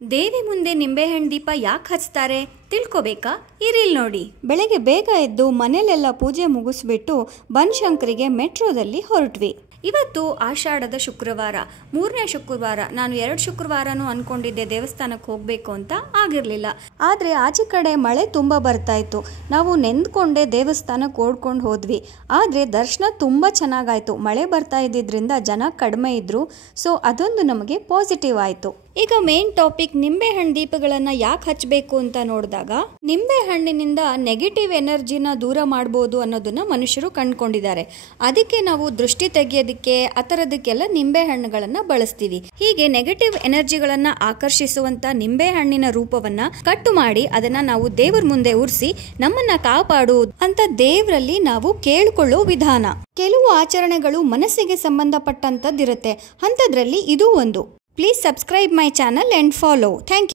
ದೇವಿ ಮುಂದೆ ನಿಂಬೆಹಣ್ಣು ದೀಪ ಯಾಕೆ ಹಚ್ತಾರೆ ತಿಳ್ಕೊಬೇಕಾ? ಈ ರೀಲ್ ನೋಡಿ. ಬೆಳಗ್ಗೆ ಬೇಗ ಎದ್ದು ಮನೇಲೆಲ್ಲ ಪೂಜೆ ಮುಗಿಸ್ಬಿಟ್ಟು ಬನಶಂಕರಿಗೆ ಮೆಟ್ರೋದಲ್ಲಿ ಹೊರಟ್ವಿ. ಇವತ್ತು ಆಷಾಢದ ಶುಕ್ರವಾರ, 3ನೇ ಶುಕ್ರವಾರ. ನಾನು 2 ಶುಕ್ರವಾರನೂ ಅನ್ಕೊಂಡಿದ್ದೆ ದೇವಸ್ಥಾನಕ್ಕೆ ಹೋಗಬೇಕು ಅಂತ, ಆಗಿರಲಿಲ್ಲ. ಆದರೆ ಆಚೆ ಕಡೆ ಮಳೆ ತುಂಬ ಬರ್ತಾ ಇತ್ತು. ನಾವು ನೆಂದ್ಕೊಂಡೆ ದೇವಸ್ಥಾನಕ್ಕೆ ಓಡ್ಕೊಂಡು ಹೋದ್ವಿ. ಆದರೆ ದರ್ಶನ ತುಂಬ ಚೆನ್ನಾಗಾಯಿತು. ಮಳೆ ಬರ್ತಾ ಇದ್ದಿದ್ದರಿಂದ ಜನ ಕಡಿಮೆ ಇದ್ದರು. ಸೊ ಅದೊಂದು ನಮಗೆ ಪಾಸಿಟಿವ್ ಆಯಿತು. ಈಗ ಮೇನ್ ಟಾಪಿಕ್, ನಿಂಬೆಹಣ್ಣು ದೀಪಗಳನ್ನು ಯಾಕೆ ಹಚ್ಚಬೇಕು ಅಂತ ನೋಡಿದಾಗ, ನಿಂಬೆಹಣ್ಣಿನಿಂದ ನೆಗೆಟಿವ್ ಎನರ್ಜಿನ ದೂರ ಮಾಡ್ಬೋದು ಅನ್ನೋದನ್ನ ಮನುಷ್ಯರು ಕಂಡುಕೊಂಡಿದ್ದಾರೆ. ಅದಕ್ಕೆ ನಾವು ದೃಷ್ಟಿ ತೆಗೆಯೋದಕ್ಕೆ ಆ ಥರದಕ್ಕೆಲ್ಲ ನಿಂಬೆಹಣ್ಣುಗಳನ್ನು ಬಳಸ್ತೀವಿ. ಹೀಗೆ ನೆಗೆಟಿವ್ ಎನರ್ಜಿಗಳನ್ನು ಆಕರ್ಷಿಸುವಂತ ನಿಂಬೆಹಣ್ಣಿನ ರೂಪವನ್ನ ಕಟ್ಟು ಮಾಡಿ ಅದನ್ನ ನಾವು ದೇವರ ಮುಂದೆ ಉರಿಸಿ ನಮ್ಮನ್ನ ಕಾಪಾಡು ಅಂತ ದೇವರಲ್ಲಿ ನಾವು ಕೇಳಿಕೊಳ್ಳೋ ವಿಧಾನ. ಕೆಲವು ಆಚರಣೆಗಳು ಮನಸ್ಸಿಗೆ ಸಂಬಂಧಪಟ್ಟಂತದ್ದಿರುತ್ತೆ. ಅಂಥದ್ರಲ್ಲಿ ಇದು ಒಂದು. Please subscribe my channel and follow. Thank you.